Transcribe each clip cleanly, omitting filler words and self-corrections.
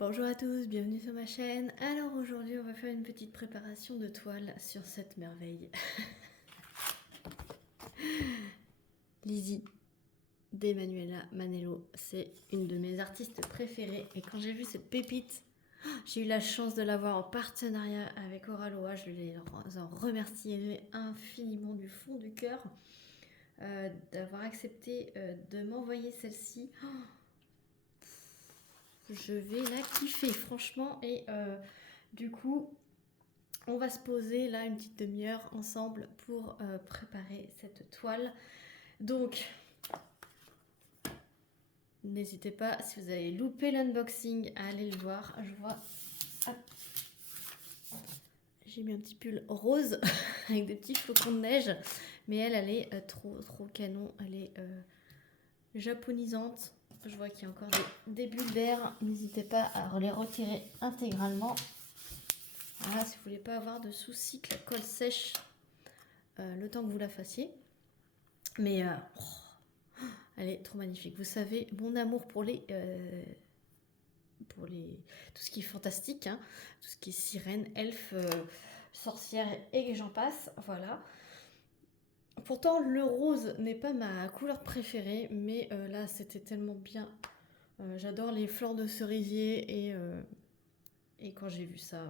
Bonjour à tous, bienvenue sur ma chaîne. Alors aujourd'hui on va faire une petite préparation de toile sur cette merveille. Lizzie d'Emanuela Manello, c'est une de mes artistes préférées et quand j'ai vu cette pépite, j'ai eu la chance de l'avoir en partenariat avec Oraloa. Je les en remercie infiniment du fond du cœur d'avoir accepté de m'envoyer celle-ci. Je vais la kiffer franchement et du coup on va se poser là une petite demi-heure ensemble pour préparer cette toile. Donc n'hésitez pas, si vous avez loupé l'unboxing, à aller le voir. Je vois, j'ai mis un petit pull rose avec des petits flocons de neige, mais elle est trop canon, elle est japonisante. Je vois qu'il y a encore des bulles d'air, n'hésitez pas à les retirer intégralement. Voilà, si vous voulez pas avoir de soucis que la colle sèche le temps que vous la fassiez. Mais elle est trop magnifique. Vous savez, mon amour pour tout ce qui est fantastique, hein, tout ce qui est sirène, elfe, sorcière et j'en passe, voilà. Pourtant, le rose n'est pas ma couleur préférée, mais là, c'était tellement bien. J'adore les fleurs de cerisier et quand j'ai vu ça,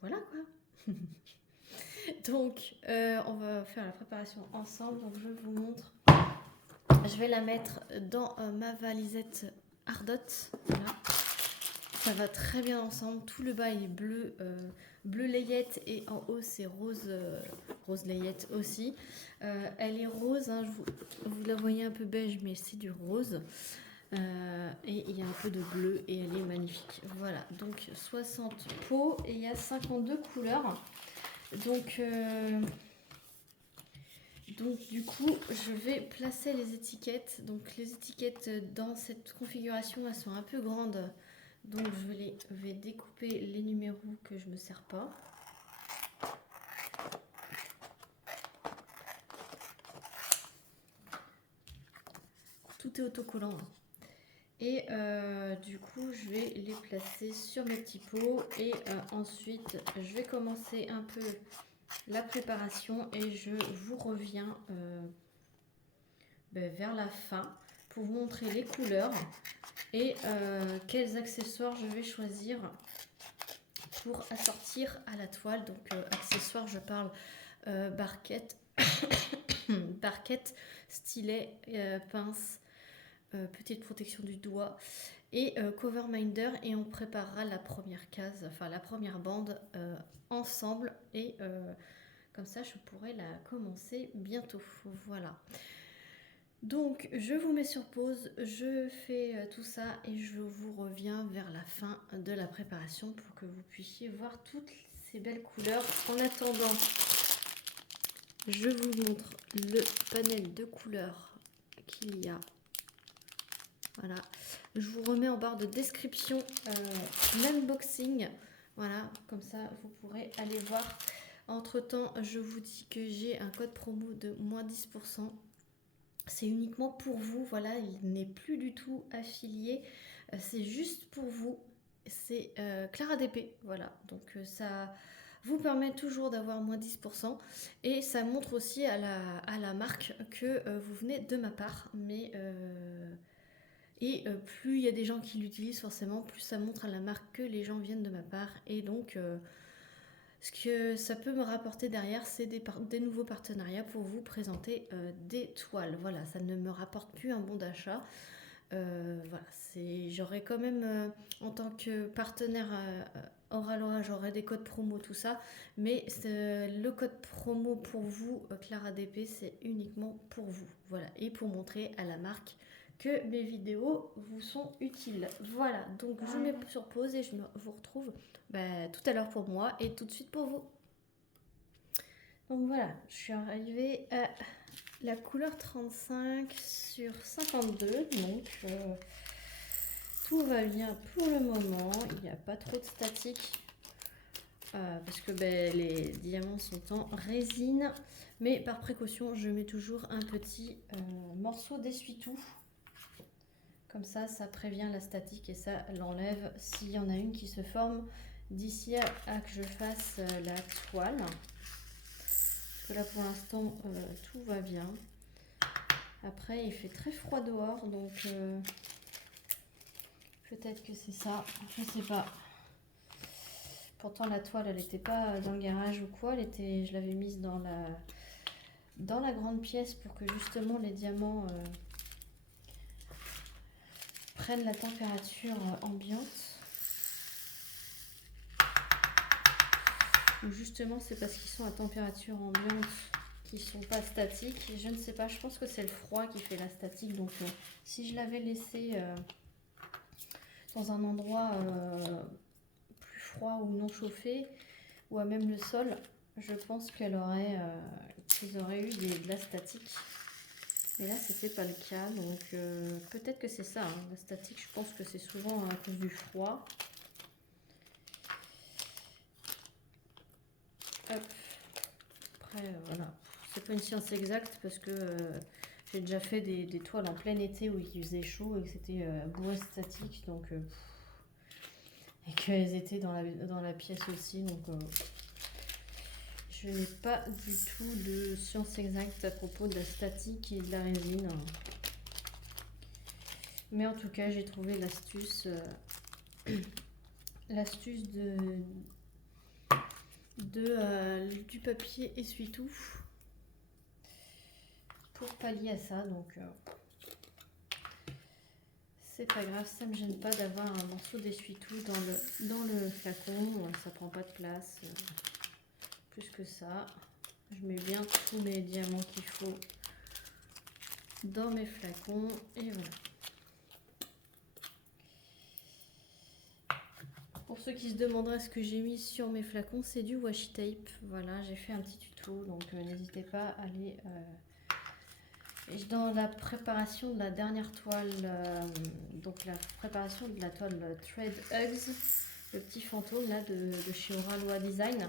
voilà quoi. Donc, on va faire la préparation ensemble. Donc, je vous montre. Je vais la mettre dans ma valisette Ardot. Voilà. Ça va très bien ensemble. Tout le bas est bleu, bleu layette et en haut c'est rose, rose layette aussi. Elle est rose, hein, vous la voyez un peu beige, mais c'est du rose. Et il y a un peu de bleu et elle est magnifique. Voilà, donc 60 pots et il y a 52 couleurs. Donc du coup, je vais placer les étiquettes. Donc les étiquettes dans cette configuration, elles sont un peu grandes. Donc je vais découper les numéros que je ne me sers pas. Tout est autocollant. Et du coup, je vais les placer sur mes petits pots. Et ensuite, je vais commencer un peu la préparation et je vous reviens vers la fin pour vous montrer les couleurs et quels accessoires je vais choisir pour assortir à la toile. Donc accessoires, je parle barquette, barquette, stylet, pince, petite protection du doigt et cover minder, et on préparera la première case, enfin la première bande ensemble et comme ça je pourrai la commencer bientôt. Voilà. Donc je vous mets sur pause, je fais tout ça et je vous reviens vers la fin de la préparation pour que vous puissiez voir toutes ces belles couleurs. En attendant, je vous montre le panel de couleurs qu'il y a. Voilà, je vous remets en barre de description l'unboxing. Voilà, comme ça vous pourrez aller voir. Entre temps, je vous dis que j'ai un code promo de moins 10%. C'est uniquement pour vous, voilà, il n'est plus du tout affilié, c'est juste pour vous, c'est Clara DP, voilà, donc ça vous permet toujours d'avoir moins 10% et ça montre aussi à la marque que vous venez de ma part, mais plus il y a des gens qui l'utilisent forcément, plus ça montre à la marque que les gens viennent de ma part et donc ce que ça peut me rapporter derrière, c'est des nouveaux partenariats pour vous présenter des toiles. Voilà, ça ne me rapporte plus un bon d'achat. Voilà, j'aurais quand même, en tant que partenaire Oraloa, j'aurais des codes promo, tout ça. Mais le code promo pour vous, Clara DP, c'est uniquement pour vous. Voilà, et pour montrer à la marque que mes vidéos vous sont utiles. Voilà, donc je mets sur pause et je vous retrouve tout à l'heure pour moi et tout de suite pour vous. Donc voilà, je suis arrivée à la couleur 35 sur 52, donc tout va bien pour le moment, il n'y a pas trop de statique parce que les diamants sont en résine, mais par précaution je mets toujours un petit morceau d'essuie-tout. Comme ça prévient la statique et ça l'enlève s'il y en a une qui se forme d'ici à que je fasse la toile. Parce que là pour l'instant tout va bien. Après il fait très froid dehors donc peut-être que c'est ça, je sais pas. Pourtant la toile elle n'était pas dans le garage ou quoi, je l'avais mise dans la grande pièce pour que justement les diamants prennent la température ambiante. Ou justement c'est parce qu'ils sont à température ambiante qu'ils sont pas statiques. Je ne sais pas, je pense que c'est le froid qui fait la statique. Donc si je l'avais laissé dans un endroit plus froid ou non chauffé, ou à même le sol, je pense qu'ils auraient eu de la statique. Mais là c'était pas le cas, donc peut-être que c'est ça, hein, la statique. Je pense que c'est souvent à cause du froid. Hop. Après voilà, c'est pas une science exacte parce que j'ai déjà fait des toiles en plein été où il faisait chaud et que c'était bourré statique, donc et qu'elles étaient dans la pièce aussi, donc je n'ai pas du tout de science exacte à propos de la statique et de la résine. Mais en tout cas, j'ai trouvé l'astuce du papier essuie-tout pour pallier à ça. Donc c'est pas grave, ça me gêne pas d'avoir un morceau d'essuie-tout dans le flacon. Ça prend pas de place. Plus que ça, je mets bien tous mes diamants qu'il faut dans mes flacons et voilà. Pour ceux qui se demanderaient ce que j'ai mis sur mes flacons, c'est du washi tape. Voilà, j'ai fait un petit tuto, donc n'hésitez pas à aller dans la préparation de la dernière toile, donc la préparation de la toile Thread Hugs, le petit fantôme là de chez Oralois Design.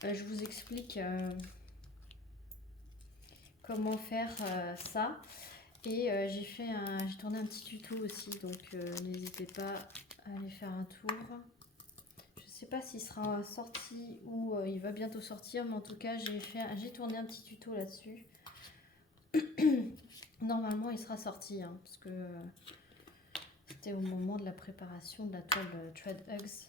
Je vous explique comment faire ça, et j'ai tourné un petit tuto aussi, donc n'hésitez pas à aller faire un tour. Je sais pas s'il sera sorti ou il va bientôt sortir, mais en tout cas j'ai tourné un petit tuto là-dessus. Normalement il sera sorti, hein, parce que c'était au moment de la préparation de la toile Thread Hugs,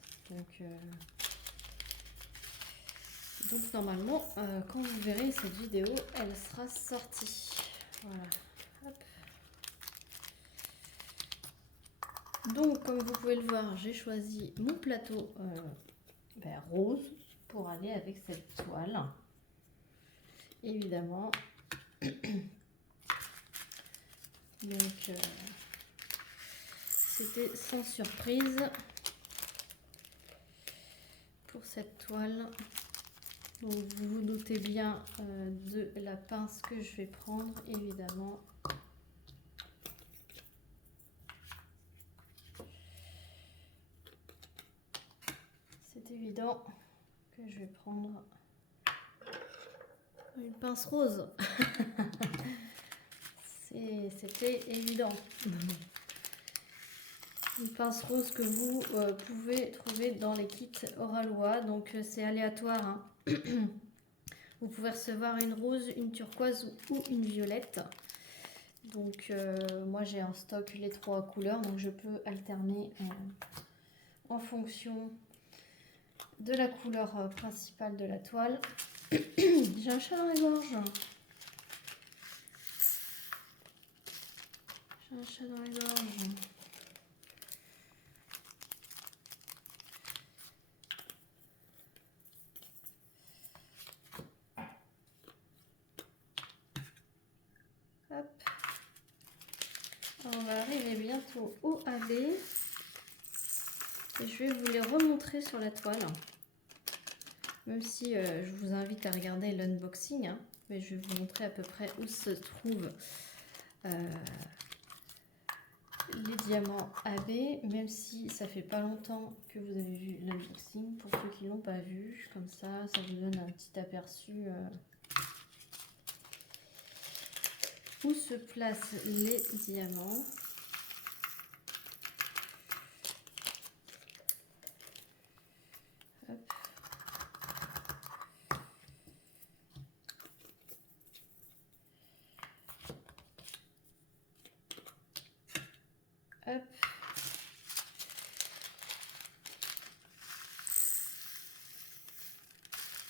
donc normalement quand vous verrez cette vidéo elle sera sortie. Voilà. Hop. Donc comme vous pouvez le voir, j'ai choisi mon plateau rose pour aller avec cette toile, évidemment. Donc c'était sans surprise pour cette toile. Donc vous vous doutez bien de la pince que je vais prendre, évidemment. C'est évident que je vais prendre une pince rose. C'était évident. Une pince rose que vous pouvez trouver dans les kits Oralois, donc c'est aléatoire, hein. Vous pouvez recevoir une rose, une turquoise ou une violette. Donc moi j'ai en stock les 3 couleurs, donc je peux alterner en fonction de la couleur principale de la toile. J'ai un chat dans la gorge. J'ai un chat dans la gorge. Hop. On va arriver bientôt au AB. Et je vais vous les remontrer sur la toile. Même si je vous invite à regarder l'unboxing, hein, mais je vais vous montrer à peu près où se trouvent les diamants AB, même si ça fait pas longtemps que vous avez vu l'unboxing. Pour ceux qui l'ont pas vu, comme ça vous donne un petit aperçu où se placent les diamants. Hop.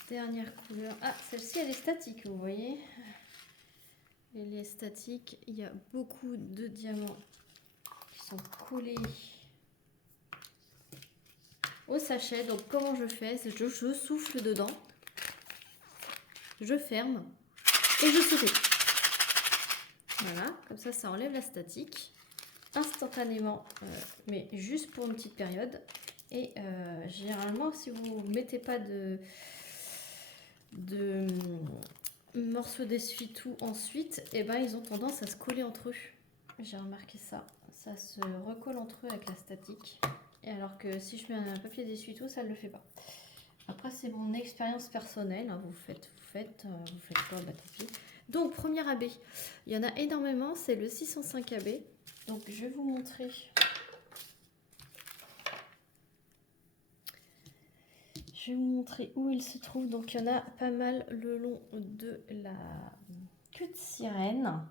Dernière couleur. Ah, celle-ci, elle est statique, vous voyez. Elle est statique. Il y a beaucoup de diamants qui sont collés au sachet. Donc, comment je fais? C'est que je souffle dedans. Je ferme. Et je secoue. Voilà. Comme ça enlève la statique. Instantanément. Mais juste pour une petite période. Et généralement, si vous ne mettez pas de morceaux d'essuie-tout ensuite, et ben ils ont tendance à se coller entre eux. J'ai remarqué ça. Ça se recolle entre eux avec la statique. Et alors que si je mets un papier d'essuie-tout, ça ne le fait pas. Après, c'est mon expérience personnelle. Hein. Vous faites pas, bah tant pis. Donc, premier AB. Il y en a énormément. C'est le 605 AB. Donc, je vais vous montrer. Je vais vous montrer où il se trouve. Donc, il y en a pas mal le long de la queue de sirène.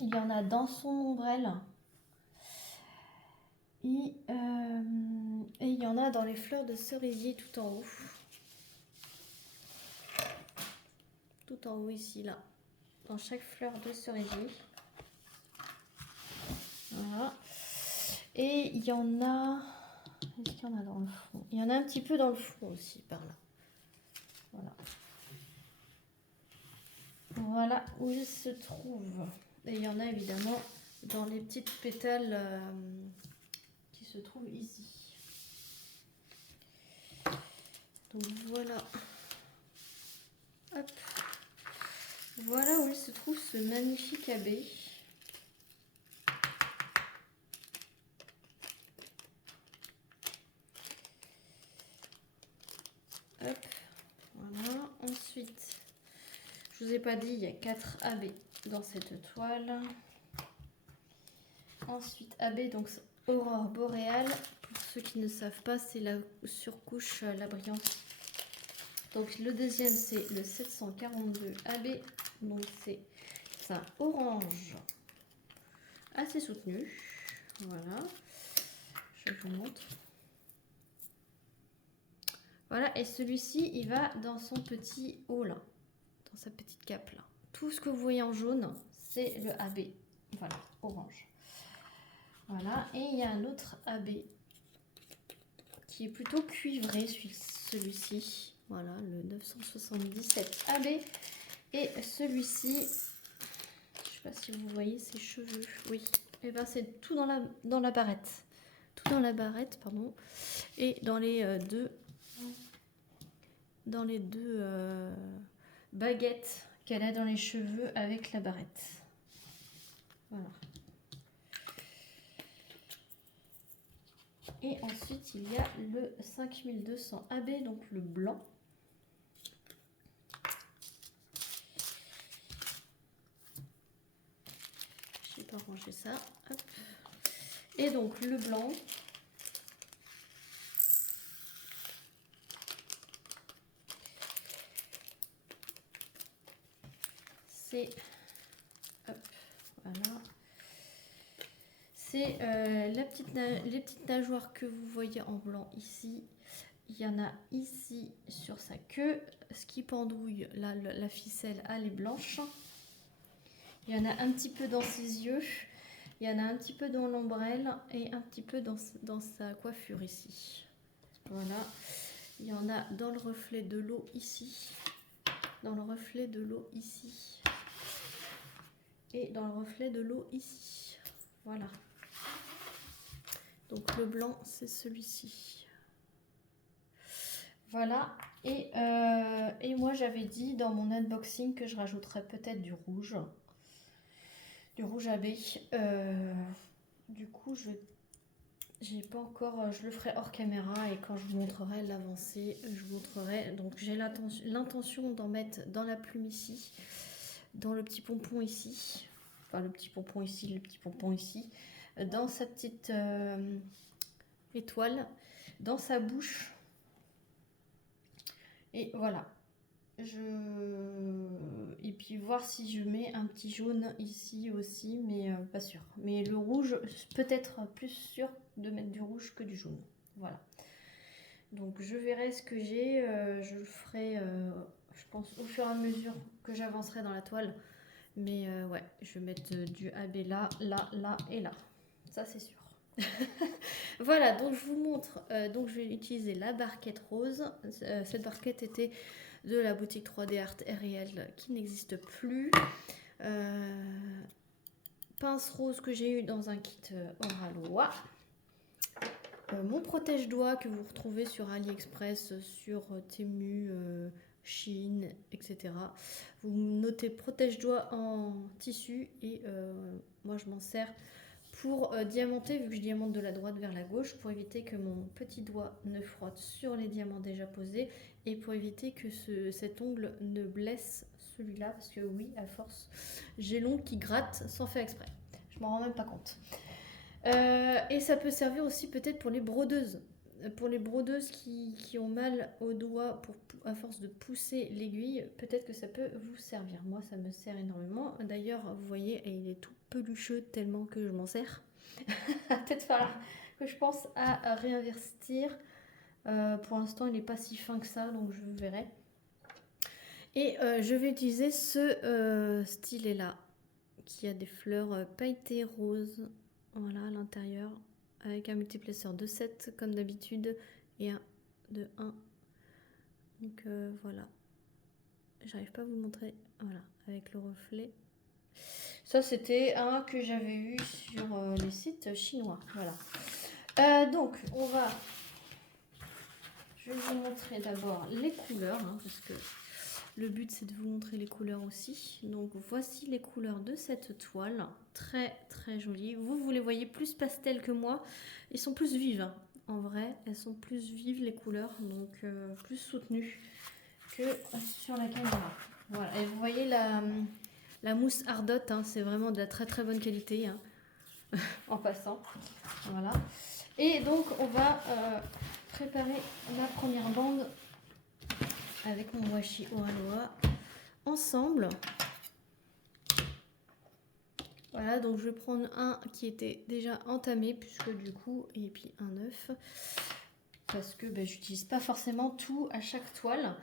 Il y en a dans son ombrelle. Et il y en a dans les fleurs de cerisier tout en haut. Tout en haut ici, là. Dans chaque fleur de cerisier. Voilà. Et il y en a... Est-ce qu'il y en a dans le fond? Il y en a un petit peu dans le fond aussi, par là. Voilà. Voilà où il se trouve. Et il y en a évidemment dans les petites pétales qui se trouvent ici. Donc voilà. Hop. Voilà où il se trouve ce magnifique AB. Hop. Voilà. Ensuite, je vous ai pas dit, il y a 4 AB dans cette toile. Ensuite, AB, donc aurore boréale. Pour ceux qui ne savent pas, c'est la surcouche la brillante. Donc le deuxième, c'est le 742 AB. Donc c'est un orange assez soutenu. Voilà. Je vous montre. Voilà, et celui-ci, il va dans son petit haut là, dans sa petite cape là. Tout ce que vous voyez en jaune, c'est le AB. Voilà, orange. Voilà, et il y a un autre AB qui est plutôt cuivré, celui-ci. Voilà, le 977 AB. Et celui-ci, je ne sais pas si vous voyez ses cheveux. Oui, et ben c'est tout dans la barrette. Tout dans la barrette, pardon. Et dans les deux baguettes qu'elle a dans les cheveux avec la barrette. Voilà. Et ensuite, il y a le 5200 AB, donc le blanc. Je n'ai pas rangé ça. Hop. Et donc le blanc. C'est... Hop, voilà. C'est les petites nageoires que vous voyez en blanc ici. Il y en a ici sur sa queue. Ce qui pendouille, là, la ficelle, elle est blanche. Il y en a un petit peu dans ses yeux. Il y en a un petit peu dans l'ombrelle et un petit peu dans sa coiffure ici. Voilà. Il y en a dans le reflet de l'eau ici. Dans le reflet de l'eau ici. Et dans le reflet de l'eau ici. Voilà. Donc le blanc, c'est celui-ci. Voilà. Et moi, j'avais dit dans mon unboxing que je rajouterais peut-être du rouge. Du rouge AB. Du coup, j'ai pas encore... Je le ferai hors caméra et quand je vous montrerai l'avancée, je vous montrerai. Donc j'ai l'intention d'en mettre dans la plume ici. Dans le petit pompon ici. Enfin, le petit pompon ici, le petit pompon ici. Dans sa petite étoile, dans sa bouche. Et voilà. Et puis voir si je mets un petit jaune ici aussi, mais pas sûr. Mais le rouge, peut-être plus sûr de mettre du rouge que du jaune. Voilà. Donc je verrai ce que j'ai. Je le ferai, je pense, au fur et à mesure que j'avancerai dans la toile. Mais ouais, je vais mettre du AB là, là, là et là. Ça, c'est sûr. Voilà, donc je vous montre. Donc je vais utiliser la barquette rose. Cette barquette était de la boutique 3D Art Ariel qui n'existe plus. Pince rose que j'ai eu dans un kit Oralois. Mon protège-doigts que vous retrouvez sur AliExpress, sur Temu, Shein, etc. Vous notez protège-doigts en tissu et moi je m'en sers pour diamanter, vu que je diamante de la droite vers la gauche, pour éviter que mon petit doigt ne frotte sur les diamants déjà posés et pour éviter que cet ongle ne blesse celui-là, parce que oui, à force, j'ai l'ongle qui gratte sans faire exprès. Je m'en rends même pas compte. Et ça peut servir aussi peut-être pour les brodeuses. Pour les brodeuses qui ont mal au doigt à force de pousser l'aiguille, peut-être que ça peut vous servir. Moi, ça me sert énormément. D'ailleurs, vous voyez, il est tout pelucheux tellement que je m'en sers. Peut-être falloir que je pense à réinvestir. Pour l'instant, il n'est pas si fin que ça, donc je verrai. Et je vais utiliser ce stylet-là, qui a des fleurs pailletées roses. Voilà, à l'intérieur, avec un multiplesseur de 7 comme d'habitude et un de 1. Donc voilà, j'arrive pas à vous montrer. Voilà, avec le reflet. Ça, c'était un que j'avais eu sur les sites chinois. Voilà. Donc, je vais vous montrer d'abord les couleurs, parce que le but c'est de vous montrer les couleurs aussi. Donc voici les couleurs de cette toile, très très jolie. Vous les voyez plus pastel que moi, ils sont plus vives. En vrai, elles sont plus vives les couleurs, donc plus soutenues que sur la caméra. Voilà, et vous voyez la mousse Ardotte, c'est vraiment de la très très bonne qualité, en passant. Voilà. Et donc on va préparer la première bande avec mon washi Oralois ensemble. Voilà, donc je vais prendre un qui était déjà entamé, puisque du coup, et puis un neuf, parce que j'utilise pas forcément tout à chaque toile.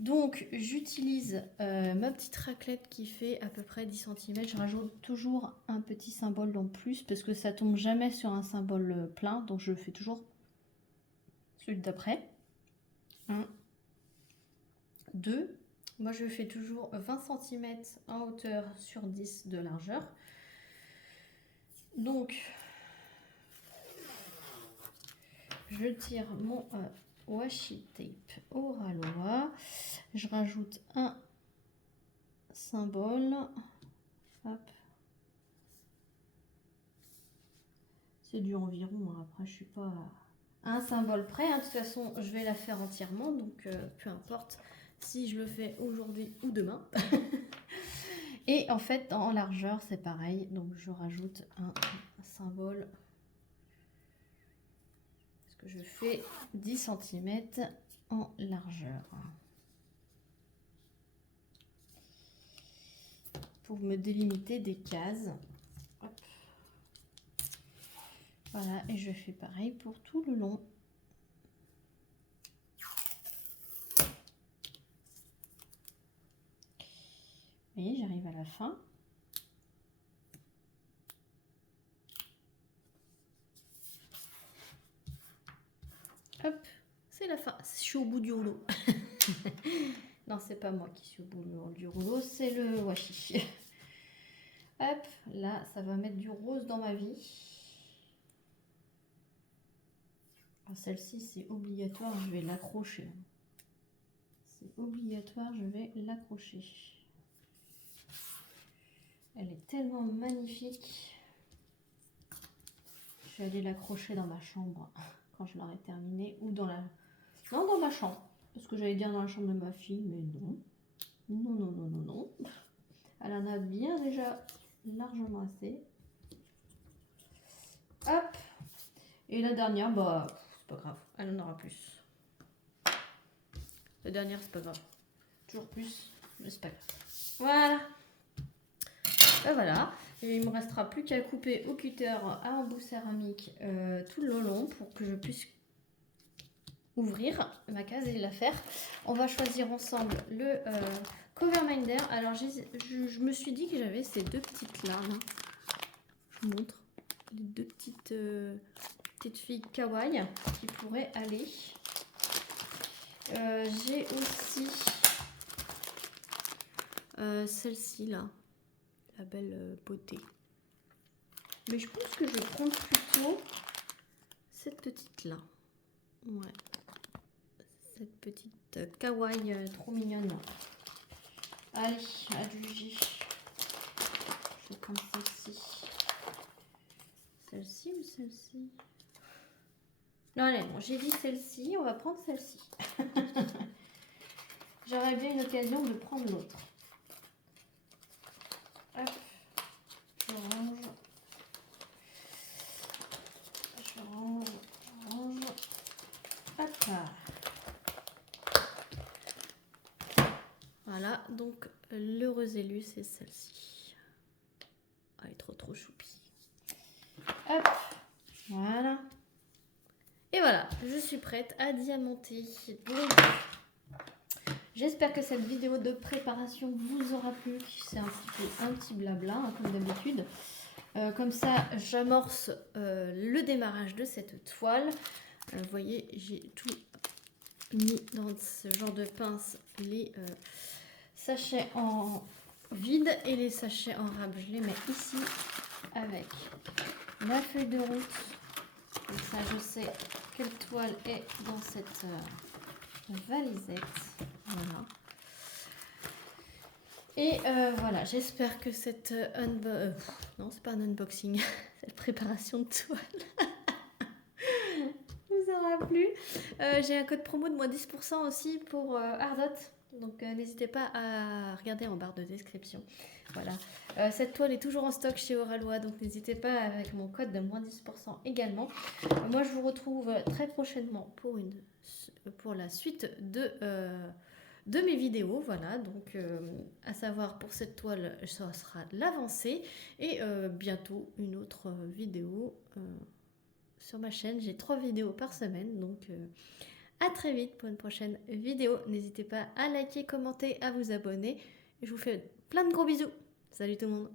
Donc j'utilise ma petite raclette qui fait à peu près 10 cm. Je rajoute toujours un petit symbole en plus, parce que ça tombe jamais sur un symbole plein, donc je fais toujours celui d'après. 1, 2. Moi, je fais toujours 20 cm en hauteur sur 10 de largeur. Donc, je tire mon washi tape Oralois. Je rajoute un symbole. Hop. C'est du environ. Après, je suis pas un symbole près. De toute façon, je vais la faire entièrement. Donc, peu importe si je le fais aujourd'hui ou demain. Et en fait, en largeur, c'est pareil. Donc, je rajoute un symbole. Parce que je fais 10 cm en largeur. Pour me délimiter des cases. Hop. Voilà, et je fais pareil pour tout le long. Vous voyez, j'arrive à la fin. Hop, c'est la fin. Je suis au bout du rouleau. Non, c'est pas moi qui suis au bout du rouleau, c'est le washi. Hop, là, ça va mettre du rose dans ma vie. Celle-ci, c'est obligatoire, je vais l'accrocher. C'est obligatoire, je vais l'accrocher. Elle est tellement magnifique. Je vais aller l'accrocher dans ma chambre quand je l'aurai terminée. Ou dans la... Non, dans ma chambre. Parce que j'allais dire dans la chambre de ma fille, mais non. Non, non, non, non, non. Elle en a bien déjà largement assez. Hop. Et la dernière, c'est pas grave. Elle en aura plus. La dernière, c'est pas grave. toujours plus, mais c'est pas grave. Voilà. Voilà. Et il me restera plus qu'à couper au cutter à embout céramique tout le long pour que je puisse ouvrir ma case et la faire. On va choisir ensemble le cover minder. Alors je me suis dit que j'avais ces deux petites là. Je vous montre les deux petites filles kawaii qui pourraient aller. J'ai aussi celle-ci là, la belle beauté. Mais je pense que je vais prendre plutôt cette petite là. Ouais. Cette petite kawaii trop mignonne. Allez, à du J. Je vais prendre celle-ci. Celle-ci ou celle-ci? Non, allez, bon, j'ai dit celle-ci, on va prendre celle-ci. J'aurais bien une occasion de prendre l'autre. Hop, je range. Je range, je range. Hop là. Voilà, donc l'heureuse élue, c'est celle-ci. Elle est trop choupie. Hop, voilà. Et voilà, je suis prête à diamanter. Donc, j'espère que cette vidéo de préparation vous aura plu. C'est un petit blabla, hein, comme d'habitude. Comme ça, j'amorce le démarrage de cette toile. Vous voyez, j'ai tout mis dans ce genre de pince, les sachets en vide et les sachets en râpe. Je les mets ici avec ma feuille de route. Comme ça, je sais quelle toile est dans cette valisette. Voilà. Et voilà, j'espère que cette non, c'est pas un unboxing, cette préparation de toile vous aura plu. J'ai un code promo de moins 10% aussi pour Ardot. Donc n'hésitez pas à regarder en barre de description. Voilà. Cette toile est toujours en stock chez Oralois, donc n'hésitez pas avec mon code de moins 10% également. Moi je vous retrouve très prochainement pour la suite de mes vidéos. Voilà, donc à savoir pour cette toile, ça sera l'avancée et bientôt une autre vidéo sur ma chaîne. J'ai 3 vidéos par semaine, donc à très vite pour une prochaine vidéo. N'hésitez pas à liker, commenter, à vous abonner. Je vous fais plein de gros bisous. Salut tout le monde.